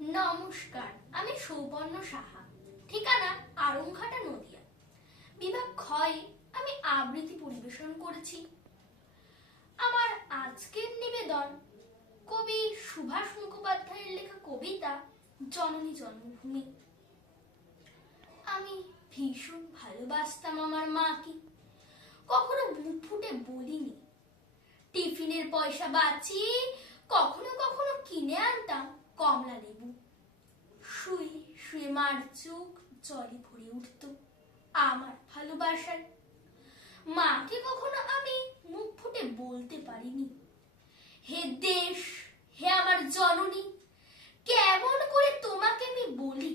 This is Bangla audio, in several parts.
নমস্কার, আমি সৌপর্ণ সাহা। ঠিকানা আরংঘাটা নদিয়া। বিভাগ ক্ষয়, আমি আবৃত্তি পরিবেশন করেছি। আমার আজকের নিবেদন কবি সুভাষ মুখোপাধ্যায়ের লেখা কবিতা জননী জন্মভূমি। আমি ভীষণ ভালোবাসতাম আমার মাকে। কখনো বুক ফুটে বলিনি। টিফিনের পয়সা বাঁচিয়ে মার চোখ জলে ভরে উঠত আমার ভালোবাসার। মাকে কখনো আমি মুখ ফুটে বলতে পারিনি। হে দেশ, হে আমার জননী, কেমন করে তোমাকে আমি বলি?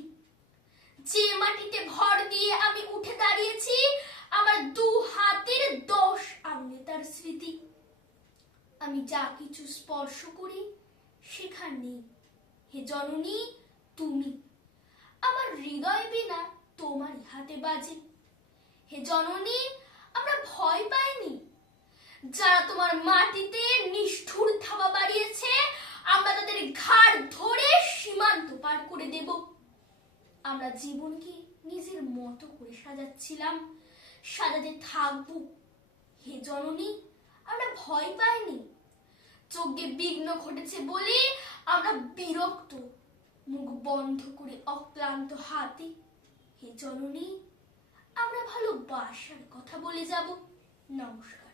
যে মাটিতে ভর দিয়ে আমি উঠে দাঁড়িয়েছি, আমার দু হাতের দশ আঙুলে তার স্মৃতি। আমি যা কিছু স্পর্শ করি, সেখানে হে জননী, তুমি তোমারই হাতে বাজে। হে জননী, আমরা ভয় পাইনি। যারা তোমার মাটিতে নিষ্ঠুর থাবা বাড়িয়েছে, আমরা তাদের ঘাড় ধরে সীমান্ত পার করে দেব। আমরা জীবনকে নিজের মতো করে সাজাচ্ছিলাম, সাজাতে থাকব। হে জননী, আমরা ভয় পাইনি। চোখে বিঘ্ন ঘটেছে বলে আমরা বিরক্ত, মুখ বন্ধ করে অক্লান্ত হাতে হে জননী আমরা ভালো বাসার কথা বলে যাব। নমস্কার।